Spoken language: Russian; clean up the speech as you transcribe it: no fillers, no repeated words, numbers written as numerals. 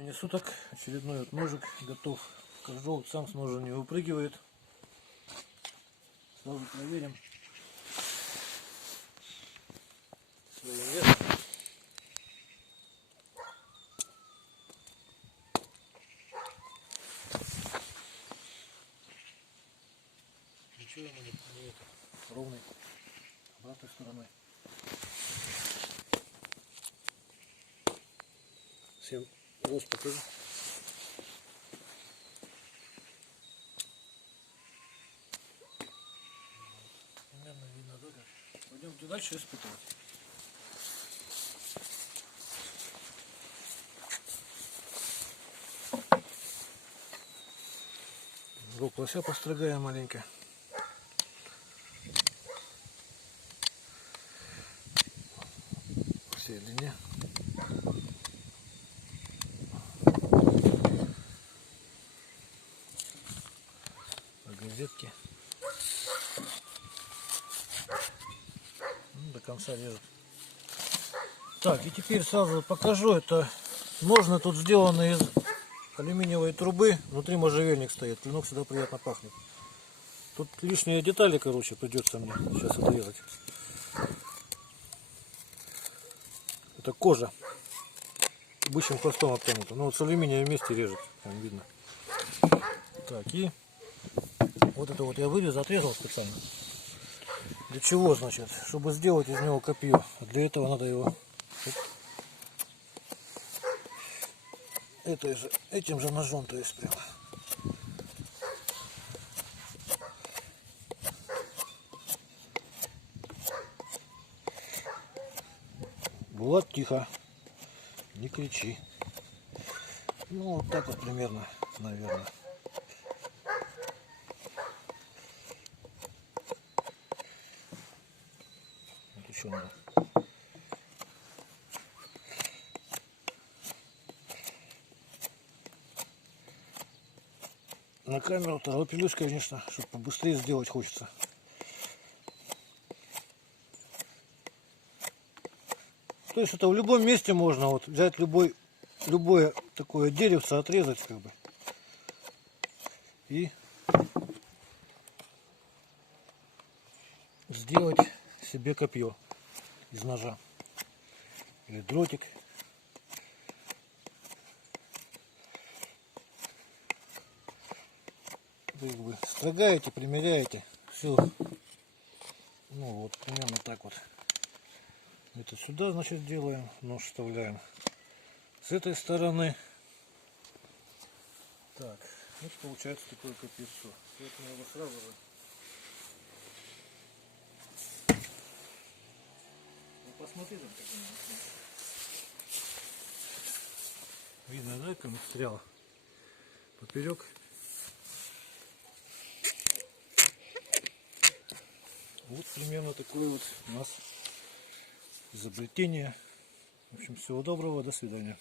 Не суток, очередной вот ножик готов. Коржов сам с ножа не выпрыгивает. Сразу проверим своим весом. Ничего ему не это, ровный, обратной стороной. Всем рост покажу. Примерно видно, да, как? Пойдемте дальше испытывать. Рог лося постригаем маленько. По всей длине. По газетке. До конца режет. Так, и теперь сразу покажу. Это ножны тут сделаны из алюминиевой трубы. Внутри можжевельник стоит. Клинок всегда приятно пахнет. Тут лишние детали, короче, придется мне сейчас отрезать. Это кожа. Бычьим хвостом обтянута. Ну вот с алюминием вместе режет. Там видно. Так, и вот это вот я вырез, отрезал специально. Для чего, значит? Чтобы сделать из него копье. Для этого надо его этим же ножом, то есть прямо. Булат, тихо, не кричи. Ну вот так вот примерно, наверное. Вот еще надо. На камеру торопилюсь, конечно, чтобы побыстрее сделать хочется. То есть это в любом месте можно вот взять любое такое деревце, отрезать как бы и сделать себе копье из ножа или дротик. Вы как бы строгаете, примеряете все. Ну вот примерно так вот. Это сюда, значит, делаем, нож вставляем с этой стороны. Так, вот получается такое копьецо. Поэтому его сразу же. Ну, посмотрите, как оно. Видно, да, как стрела поперек. Вот примерно такое вот у нас изобретение. В общем, всего доброго, до свидания.